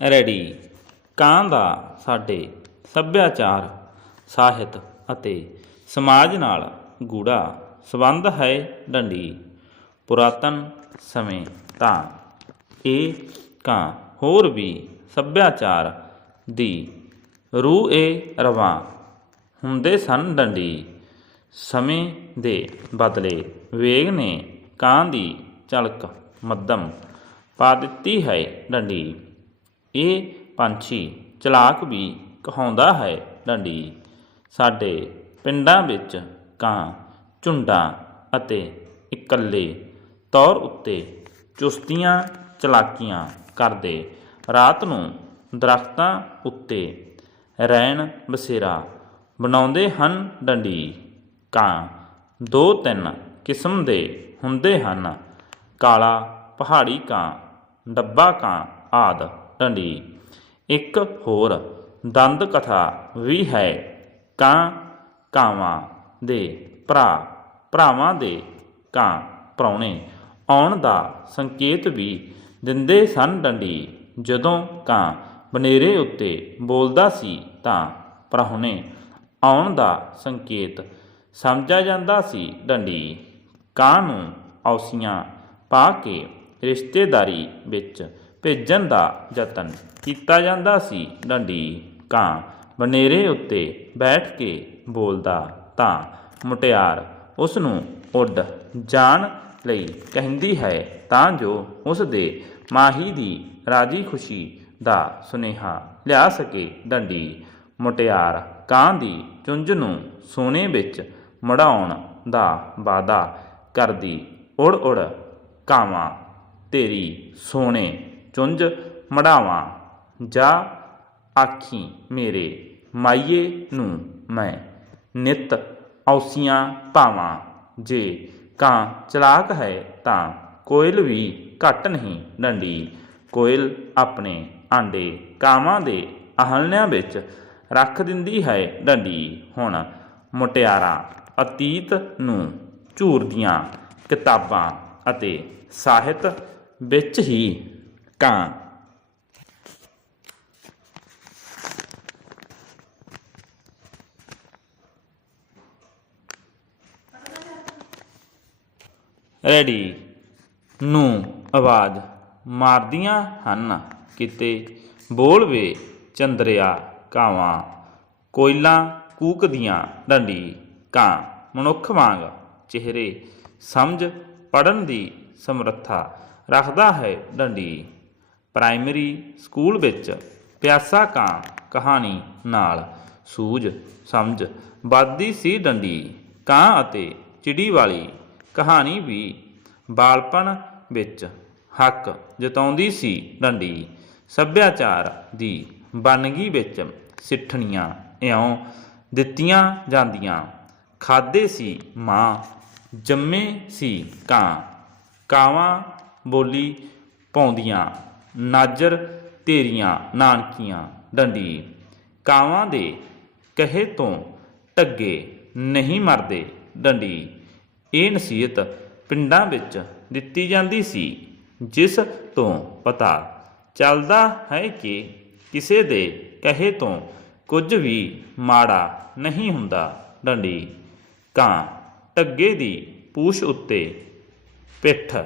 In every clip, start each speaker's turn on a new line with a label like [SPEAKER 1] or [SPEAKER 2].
[SPEAKER 1] Ready. ਕਾਂ ਦਾ ਸਾਡੇ ਸੱਭਿਆਚਾਰ, ਸਾਹਿਤ ਅਤੇ ਸਮਾਜ ਨਾਲ ਗੂੜਾ ਸੰਬੰਧ ਹੈ ਡੰਡੀ। ਪੁਰਾਤਨ ਸਮੇਂ ਤਾਂ ਇਹ ਕਾਂ ਹੋਰ ਵੀ ਸੱਭਿਆਚਾਰ ਦੀ ਰੂਹ ਏ ਰਵਾਂ ਹੁੰਦੇ ਸਨ ਡੰਡੀ। ਸਮੇਂ ਦੇ ਬਦਲੇ ਵੇਗ ਨੇ ਕਾਂ ਦੀ ਝਲਕ ਮੱਧਮ ਪਾ ਦਿੱਤੀ ਹੈ ਡੰਡੀ। ਇਹ ਪੰਛੀ ਚਲਾਕ ਵੀ ਕਹਾਉਂਦਾ ਹੈ ਡੰਡੀ। ਸਾਡੇ ਪਿੰਡਾਂ ਵਿੱਚ ਕਾਂ, ਝੁੰਡਾਂ ਅਤੇ ਇਕੱਲੇ ਤੌਰ ਉੱਤੇ ਚੁਸਤੀਆਂ ਚਲਾਕੀਆਂ ਕਰਦੇ ਰਾਤ ਨੂੰ ਦਰਖਤਾਂ ਉੱਤੇ ਰੈਣ ਬਸੇਰਾ ਬਣਾਉਂਦੇ ਹਨ ਡੰਡੀ। ਕਾਂ ਦੋ ਤਿੰਨ ਕਿਸਮ ਦੇ ਹੁੰਦੇ ਹਨ। ਕਾਲਾ ਪਹਾੜੀ ਕਾਂ, ਡੱਬਾ ਕਾਂ ਆਦਿ। ਡੰਡੀ ਇੱਕ ਹੋਰ ਦੰਦ ਕਥਾ ਵੀ ਹੈ, ਕਾਂ ਕਾਵਾਂ ਦੇ ਭਰਾ, ਭਰਾਵਾਂ ਦੇ ਕਾਂ ਪ੍ਰਾਹੁਣੇ। ਆਉਣ ਦਾ ਸੰਕੇਤ ਵੀ ਦਿੰਦੇ ਸਨ ਡੰਡੀ। ਜਦੋਂ ਕਾਂ ਬਨੇਰੇ ਉੱਤੇ ਬੋਲਦਾ ਸੀ ਤਾਂ ਪ੍ਰਾਹੁਣੇ ਆਉਣ ਦਾ ਸੰਕੇਤ ਸਮਝਿਆ ਜਾਂਦਾ ਸੀ ਡੰਡੀ। ਕਾਂ ਨੂੰ ਔਸੀਆਂ ਪਾ ਕੇ ਰਿਸ਼ਤੇਦਾਰੀ ਵਿੱਚ ਭੇਜਣ ਦਾ ਯਤਨ ਕੀਤਾ ਜਾਂਦਾ ਸੀ। ਡੰਡੀ ਕਾਂ ਬਨੇਰੇ ਉੱਤੇ ਬੈਠ ਕੇ ਬੋਲਦਾ ਤਾਂ ਮੁਟਿਆਰ ਉਸ ਨੂੰ ਉੱਡ ਜਾਣ ਲਈ ਕਹਿੰਦੀ ਹੈ ਤਾਂ ਜੋ ਉਸ ਦੇ ਮਾਹੀ ਦੀ ਰਾਜੀ ਖੁਸ਼ੀ ਦਾ ਸੁਨੇਹਾ ਲਿਆ ਸਕੇ। ਡੰਡੀ ਮੁਟਿਆਰ ਕਾਂ ਦੀ ਚੁੰਝ ਨੂੰ ਸੋਨੇ ਵਿੱਚ ਮੜਾਉਣ ਦਾ ਵਾਦਾ ਕਰਦੀ ਉੜ ਉੜ ਕਾਵਾਂ ਤੇਰੀ ਸੋਨੇ ਚੁੰਝ ਮੜਾਵਾਂ, ਜਾ ਆਖੀ ਮੇਰੇ, ਮਾਈਏ ਨੂੰ ਮੈਂ ਨਿਤ ਔਸੀਆਂ ਪਾਵਾਂ, ਜੇ ਕਾਂ ਚਲਾਕ ਹੈ ਤਾਂ ਕੋਇਲ ਵੀ ਘੱਟ ਨਹੀਂ ਡੰਡੀ। ਕੋਇਲ ਆਪਣੇ ਆਂਡੇ ਕਾਵਾਂ ਦੇ ਆਹਲਣਿਆਂ ਵਿੱਚ ਰੱਖ ਦਿੰਦੀ ਹੈ ਡੰਡੀ। ਹੁਣ ਮੁਟਿਆਰਾਂ ਅਤੀਤ ਨੂੰ ਝੂਰਦੀਆਂ ਕਿਤਾਬਾਂ ਅਤੇ ਸਾਹਿਤ ਵਿੱਚ ਹੀ ਕਾਂ ਰੈਡੀ। ਨੂੰ ਆਵਾਜ਼ ਮਾਰਦੀਆਂ ਹਨ। ਕਿਤੇ ਬੋਲ ਵੇ ਚੰਦਰਿਆ ਕਾਵਾਂ। ਕੋਇਲਾਂ ਕੂਕਦੀਆਂ ਡੰਡੀ ਕਾਂ। ਮਨੁੱਖ ਵਾਂਗ ਚਿਹਰੇ ਸਮਝ ਪੜਨ ਦੀ ਸਮਰੱਥਾ ਰੱਖਦਾ ਹੈ ਡੰਡੀ। ਪ੍ਰਾਇਮਰੀ ਸਕੂਲ ਵਿੱਚ ਪਿਆਸਾ ਕਾਂ ਕਹਾਣੀ ਨਾਲ ਸੂਝ, ਸਮਝ, ਵੱਧਦੀ ਸੀ ਡੰਡੀ, ਕਾਂ ਅਤੇ ਚਿੜੀ ਵਾਲੀ ਕਹਾਣੀ ਵੀ ਬਾਲਪਨ ਵਿੱਚ ਹੱਕ ਜਤਾਉਂਦੀ ਸੀ ਡੰਡੀ। ਸੱਭਿਆਚਾਰ ਦੀ ਬਨਗੀ ਵਿੱਚ ਸਿੱਠਣੀਆਂ ਇਉਂ ਦਿੱਤੀਆਂ ਜਾਂਦੀਆਂ। ਖਾਦੇ ਸੀ ਮਾਂ, ਜੰਮੇ ਸੀ ਕਾਂ, ਕਾਵਾਂ ਬੋਲੀ ਪਾਉਂਦੀਆਂ। ਨਾਜਰ ਤੇਰੀਆਂ ਨਾਨਕੀਆਂ ਡੰਡੀ। ਕਾਵਾਂ ਦੇ ਕਹੇ ਤੋਂ ਟੱਗੇ ਨਹੀਂ ਮਰਦੇ ਡੰਡੀ। ਇਹ ਨਸੀਹਤ ਪਿੰਡਾਂ ਵਿੱਚ ਦਿੱਤੀ ਜਾਂਦੀ ਸੀ, ਜਿਸ ਤੋਂ ਪਤਾ ਚੱਲਦਾ ਹੈ ਕਿ ਕਿਸੇ ਦੇ ਕਹੇ ਤੋਂ ਕੁਝ ਵੀ ਮਾੜਾ ਨਹੀਂ ਹੁੰਦਾ ਡੰਡੀ। ਕਾਂ ਟੱਗੇ ਦੀ ਪੂਛ ਉੱਤੇ ਪਿੱਠ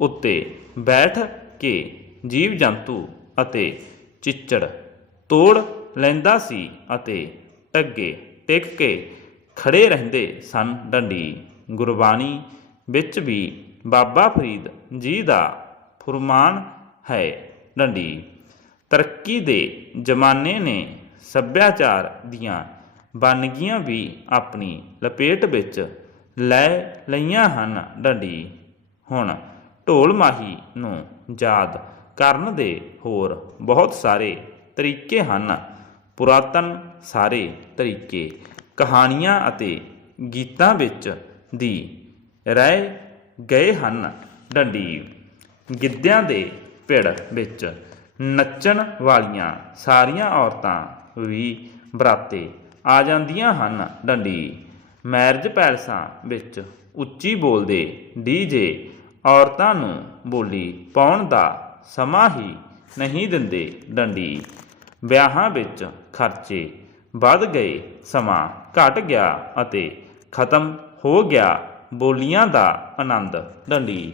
[SPEAKER 1] ਉੱਤੇ ਬੈਠ ਕੇ ਜੀਵ ਜੰਤੂ ਅਤੇ ਚਿੱਚੜ ਤੋੜ ਲੈਂਦਾ ਸੀ ਅਤੇ ਟੱਗੇ ਟਿਕ ਕੇ ਖੜੇ ਰਹਿੰਦੇ ਸਨ ਡੰਡੀ। ਗੁਰਬਾਣੀ ਵਿੱਚ ਵੀ ਬਾਬਾ ਫਰੀਦ ਜੀ ਦਾ ਫੁਰਮਾਨ ਹੈ, ਡੰਡੀ, ਤਰੱਕੀ ਦੇ ਜ਼ਮਾਨੇ ਨੇ ਸੱਭਿਆਚਾਰ ਦੀਆਂ ਬਨਗੀਆਂ ਵੀ ਆਪਣੀ ਲਪੇਟ ਵਿੱਚ ਲੈ ਲਈਆਂ ਹਨ, ਡੰਡੀ। ਹੁਣ ਢੋਲ ਮਾਹੀ ਨੂੰ ਯਾਦ ਕਰਨ ਦੇ ਹੋਰ ਬਹੁਤ ਸਾਰੇ ਤਰੀਕੇ ਹਨ। ਪੁਰਾਤਨ ਸਾਰੇ ਤਰੀਕੇ, ਕਹਾਣੀਆਂ ਅਤੇ ਗੀਤਾਂ ਵਿੱਚ ਦੀ ਰਹਿ ਗਏ ਹਨ। ਡੰਡੀ ਗਿੱਧਿਆਂ ਦੇ ਪਿੜ ਵਿੱਚ ਨੱਚਣ ਵਾਲੀਆਂ ਸਾਰੀਆਂ ਔਰਤਾਂ ਵੀ ਬਰਾਤੇ ਆ ਜਾਂਦੀਆਂ ਹਨ। ਡੰਡੀ, ਮੈਰਿਜ ਪੈਲਸਾਂ ਵਿੱਚ ਉੱਚੀ ਬੋਲਦੇ ਡੀਜੇ ਔਰਤਾਂ ਨੂੰ ਬੋਲੀ ਪਾਉਣ ਦਾ ਸਮਾਂ ਹੀ ਨਹੀਂ ਦਿੰਦੇ ਡੰਡੀ। ਵਿਆਹਾਂ ਵਿੱਚ ਖਰਚੇ ਵੱਧ ਗਏ, ਸਮਾਂ ਘਟ ਗਿਆ ਅਤੇ ਖਤਮ ਹੋ ਗਿਆ ਬੋਲੀਆਂ ਦਾ ਆਨੰਦ। ਡੰਡੀ